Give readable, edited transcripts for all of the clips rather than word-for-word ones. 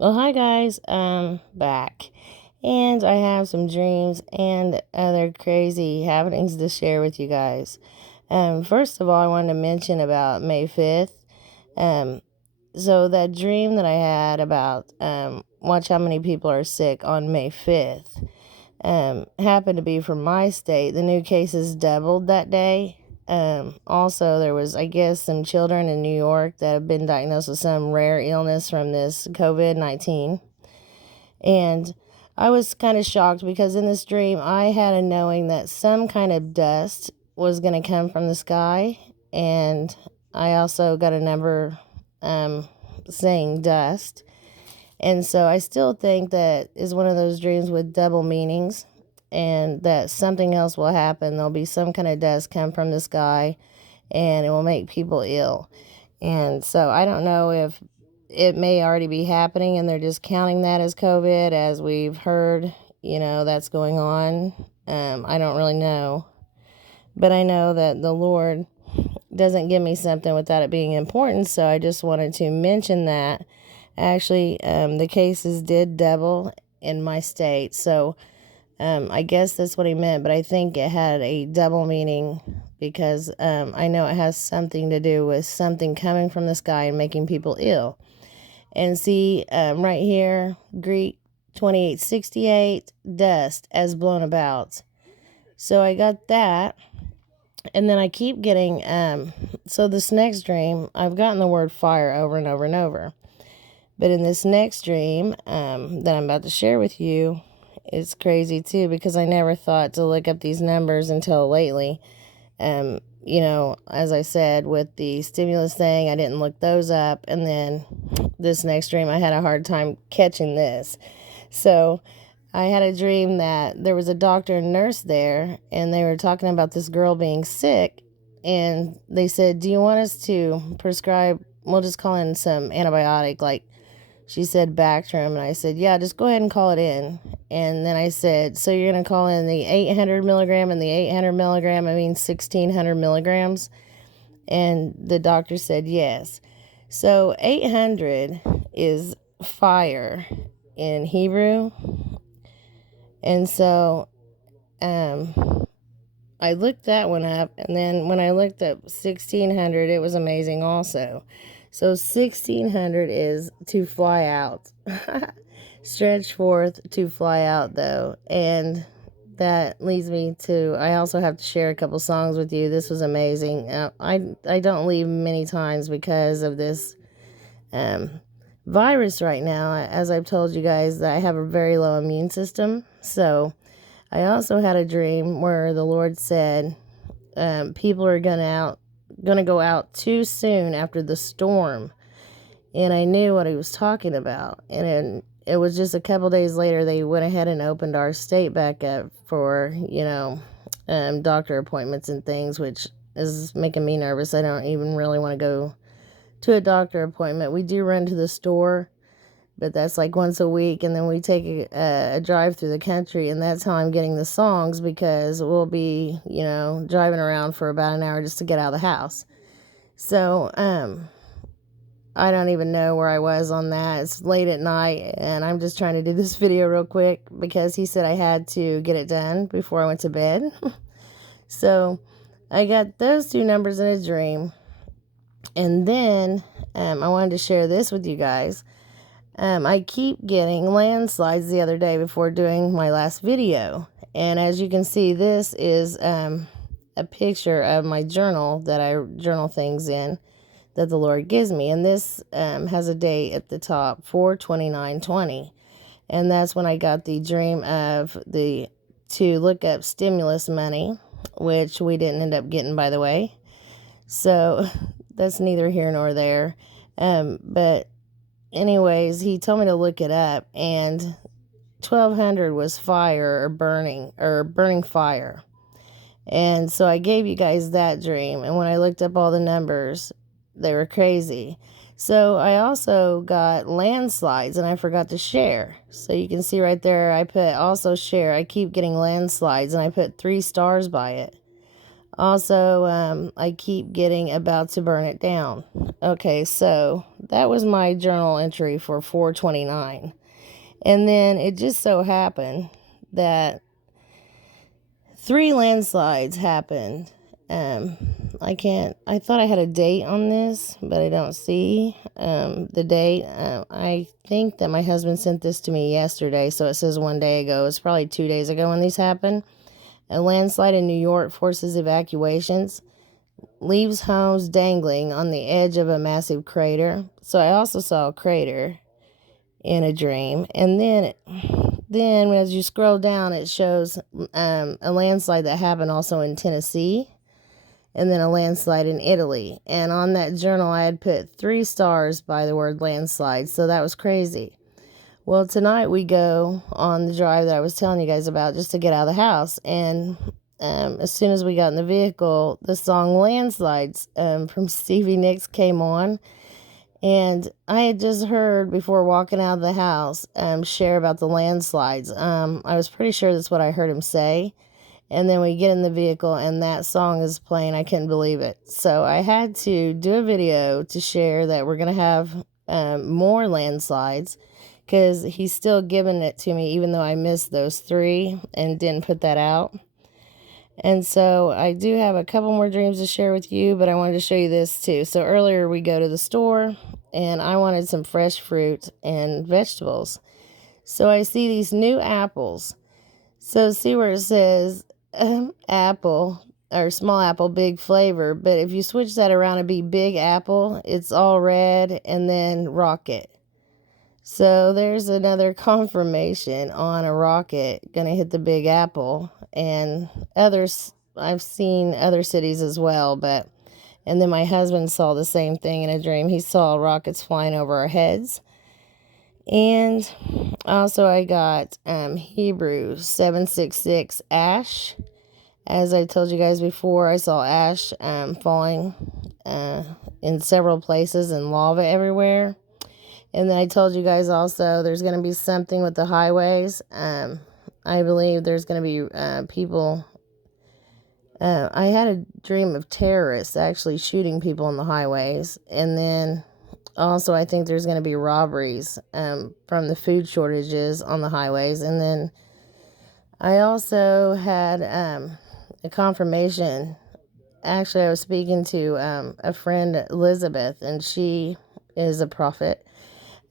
Well, hi guys, I'm back, and I have some dreams and other crazy happenings to share with you guys. First of all, I wanted to mention about May 5th. Um, so that dream that I had about watch how many people are sick on May 5th happened to be from my state. The new cases doubled that day. Also, there was, I guess, some children in New York that have been diagnosed with some rare illness from this COVID-19. And I was kind of shocked because in this dream, I had a knowing that some kind of dust was going to come from the sky. And I also got a number saying dust. And so I still think that is one of those dreams with double meanings and that something else will happen. There'll be some kind of dust come from the sky and it will make people ill. And so I don't know if it may already be happening and they're just counting that as COVID, as we've heard, that's going on. I don't really know. But I know that the Lord doesn't give me something without it being important. So I just wanted to mention that. Actually, the cases did double in my state. So I guess that's what he meant. But I think it had a double meaning because I know it has something to do with something coming from the sky and making people ill. And see, right here, Greek 2868, dust as blown about. So I got that. And then I keep getting, so this next dream, I've gotten the word fire over and over and over. But in this next dream that I'm about to share with you, it's crazy too because I never thought to look up these numbers until lately. As I said, with the stimulus thing, I didn't look those up. And then this next dream, I had a hard time catching this. So I had a dream that there was a doctor and nurse there, and they were talking about this girl being sick. And they said, do you want us to prescribe, we'll just call in some antibiotic, like she said Bactrim, and I said, yeah, just go ahead and call it in. And then I said, so you're going to call in the 800 milligram and the 800 milligram, 1,600 milligrams? And the doctor said yes. So 800 is fire in Hebrew. And so I looked that one up, and then when I looked up 1,600, it was amazing also. So 1,600 is to fly out. Stretch forth to fly out, though. And that leads me to, I also have to share a couple songs with you. This was amazing. I don't leave many times because of this virus right now. As I've told you guys, that I have a very low immune system. So I also had a dream where the Lord said people are gonna go out too soon after the storm, and I knew what he was talking about. And it was just a couple days later they went ahead and opened our state back up for doctor appointments and things, which is making me nervous. I don't even really want to go to a doctor appointment. We do run to the store, but that's like once a week, and then we take a drive through the country, and that's how I'm getting the songs, because we'll be, driving around for about an hour just to get out of the house. So, I don't even know where I was on that. It's late at night, and I'm just trying to do this video real quick because he said I had to get it done before I went to bed. So, I got those two numbers in a dream, and then I wanted to share this with you guys. I keep getting landslides the other day before doing my last video. And as you can see, this is a picture of my journal that I journal things in that the Lord gives me. And this has a date at the top, 4/29/20. And that's when I got the dream of to look up stimulus money, which we didn't end up getting, by the way. So that's neither here nor there. But anyways, he told me to look it up, and 1,200 was fire or burning fire. And so I gave you guys that dream, and when I looked up all the numbers, they were crazy. So I also got landslides, and I forgot to share. So you can see right there, I put also share. I keep getting landslides, and I put 3 stars by it. Also, I keep getting about to burn it down. Okay, so that was my journal entry for 4/29. And then it just so happened that 3 landslides happened. I thought I had a date on this, but I don't see the date. I think that my husband sent this to me yesterday, so it says 1 day ago. It's probably 2 days ago when these happened. A landslide in New York forces evacuations, leaves homes dangling on the edge of a massive crater. So I also saw a crater in a dream. And then as you scroll down, it shows a landslide that happened also in Tennessee, and then a landslide in Italy. And on that journal, I had put 3 stars by the word landslide, so that was crazy. Well, tonight we go on the drive that I was telling you guys about just to get out of the house. And as soon as we got in the vehicle, the song Landslides from Stevie Nicks came on. And I had just heard before walking out of the house share about the landslides. I was pretty sure that's what I heard him say. And then we get in the vehicle and that song is playing. I couldn't believe it. So I had to do a video to share that we're going to have more landslides, because he's still giving it to me even though I missed those 3 and didn't put that out. And so I do have a couple more dreams to share with you, but I wanted to show you this too. So earlier we go to the store and I wanted some fresh fruit and vegetables. So I see these new apples. So see where it says apple or small apple, big flavor. But if you switch that around and be big apple, it's all red and then rocket. So there's another confirmation on a rocket gonna hit the Big Apple, and others, I've seen other cities as well, and then my husband saw the same thing in a dream. He saw rockets flying over our heads. And also I got Hebrew 766 ash. As I told you guys before, I saw ash falling in several places and lava everywhere. And then I told you guys also there's going to be something with the highways. I believe there's going to be people. I had a dream of terrorists actually shooting people on the highways. And then also I think there's going to be robberies from the food shortages on the highways. And then I also had a confirmation. Actually, I was speaking to a friend, Elizabeth, and she is a prophet.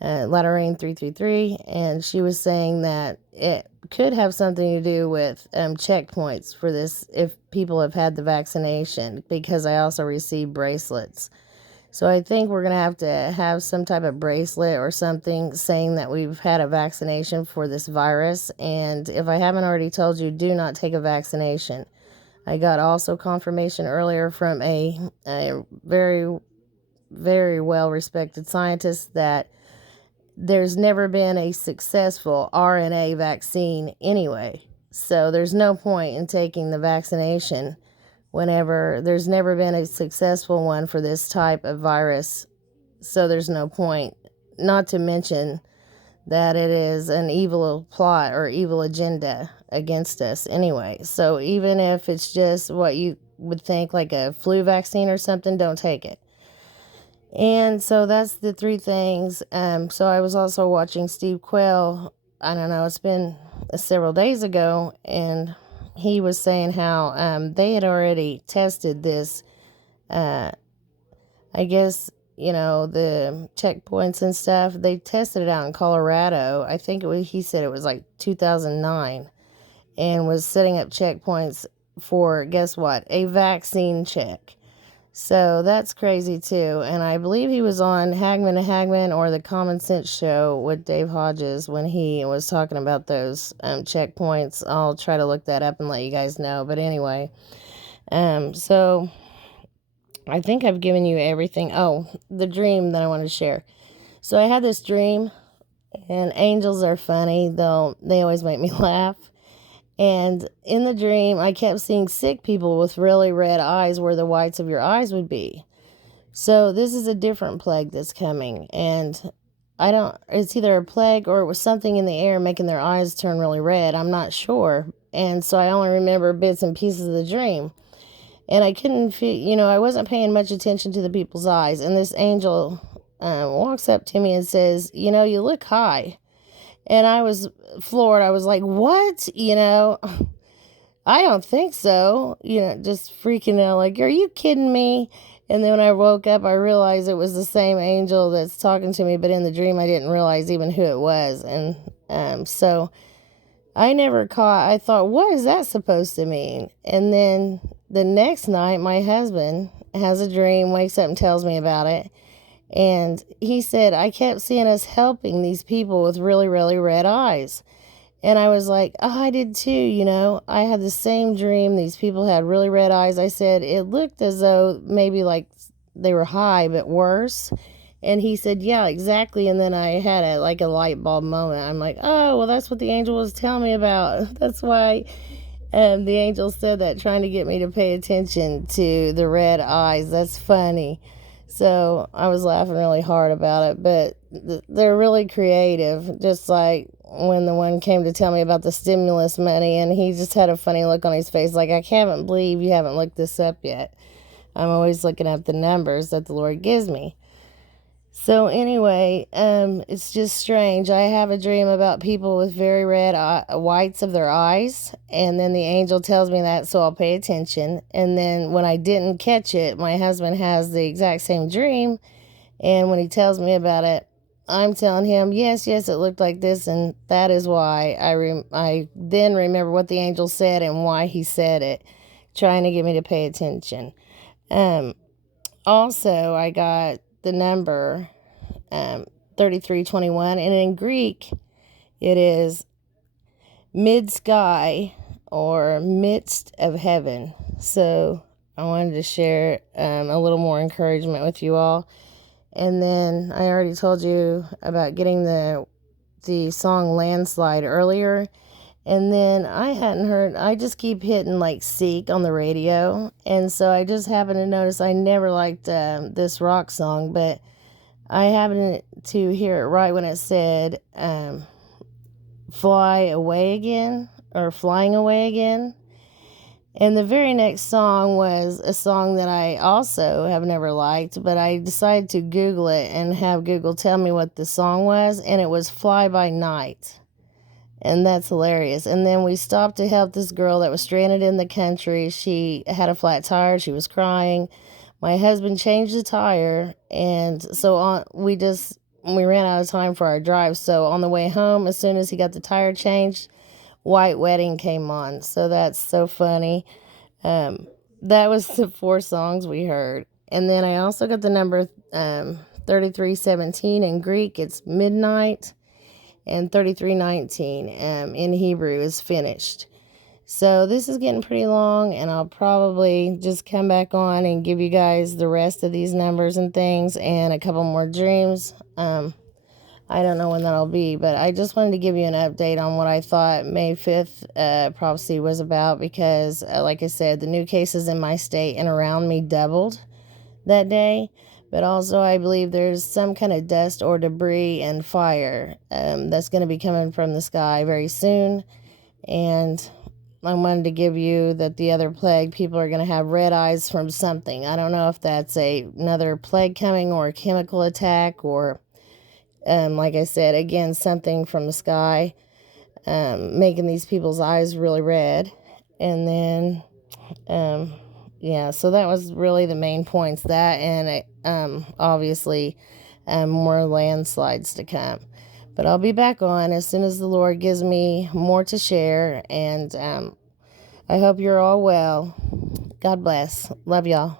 Letter rain 333, and she was saying that it could have something to do with checkpoints for this if people have had the vaccination, because I also received bracelets. So I think we're going to have some type of bracelet or something saying that we've had a vaccination for this virus. And if I haven't already told you, do not take a vaccination. I got also confirmation earlier from a very, very well-respected scientist that there's never been a successful RNA vaccine anyway. So there's no point in taking the vaccination whenever there's never been a successful one for this type of virus. So there's no point. Not to mention that it is an evil plot or evil agenda against us anyway. So even if it's just what you would think like a flu vaccine or something, don't take it. And so that's the 3 things. So I was also watching Steve Quayle. I don't know, it's been several days ago, and he was saying how they had already tested this. I guess, the checkpoints and stuff, they tested it out in Colorado. I think he said it was like 2009, and was setting up checkpoints for, guess what, a vaccine check. So that's crazy too. And I believe he was on Hagman and Hagman or the Common Sense Show with Dave Hodges when he was talking about those checkpoints. I'll try to look that up and let you guys know. But anyway, so I think I've given you everything. Oh, the dream that I wanted to share. So I had this dream, and angels are funny. They always make me laugh. And in the dream, I kept seeing sick people with really red eyes where the whites of your eyes would be. So this is a different plague that's coming. And it's either a plague or it was something in the air making their eyes turn really red. I'm not sure. And so I only remember bits and pieces of the dream. And I couldn't feel, I wasn't paying much attention to the people's eyes. And this angel walks up to me and says, you look high. And I was floored. I was like, what? I don't think so. Just freaking out, like, are you kidding me? And then when I woke up, I realized it was the same angel that's talking to me, but in the dream, I didn't realize even who it was. And so I thought, what is that supposed to mean? And then the next night, my husband has a dream, wakes up and tells me about it. And he said, I kept seeing us helping these people with really, really red eyes. And I was like, oh, I did too. I had the same dream. These people had really red eyes. I said, it looked as though maybe like they were high, but worse. And he said, yeah, exactly. And then I had a light bulb moment. I'm like, oh, well, that's what the angel was telling me about. That's why the angel said that, trying to get me to pay attention to the red eyes. That's funny. So I was laughing really hard about it, but they're really creative. Just like when the one came to tell me about the stimulus money, and he just had a funny look on his face, like, I can't believe you haven't looked this up yet. I'm always looking up the numbers that the Lord gives me. So anyway, it's just strange. I have a dream about people with very red whites of their eyes, and then the angel tells me that, so I'll pay attention. And then when I didn't catch it, my husband has the exact same dream, and when he tells me about it, I'm telling him, yes, it looked like this, and that is why I then remember what the angel said and why he said it, trying to get me to pay attention. Also, I got the number 3321, and in Greek, it is mid-sky or midst of heaven. So I wanted to share a little more encouragement with you all. And then I already told you about getting the song Landslide earlier. And then I just keep hitting like Seek on the radio. And so I just happened to notice I never liked this rock song, but I happened to hear it right when it said fly away again, or flying away again. And the very next song was a song that I also have never liked, but I decided to Google it and have Google tell me what the song was, and it was Fly By Night. And that's hilarious. And then we stopped to help this girl that was stranded in the country. She had a flat tire. She was crying. My husband changed the tire, and so we ran out of time for our drive. So on the way home, as soon as he got the tire changed, White Wedding came on. So that's so funny. That was the 4 songs we heard. And then I also got the number 3317 in Greek. It's midnight. And 3319 in Hebrew is finished. So this is getting pretty long, and I'll probably just come back on and give you guys the rest of these numbers and things and a couple more dreams. I don't know when that'll be, but I just wanted to give you an update on what I thought May 5th prophecy was about, because like I said, the new cases in my state and around me doubled that day. But also I believe there's some kind of dust or debris and fire that's going to be coming from the sky very soon. And I wanted to give you that the other plague, people are going to have red eyes from something. I don't know if that's another plague coming or a chemical attack, or like I said, again, something from the sky making these people's eyes really red. And then yeah, so that was really the main points. That and obviously more landslides to come. But I'll be back on as soon as the Lord gives me more to share. And I hope you're all well. God bless. Love y'all.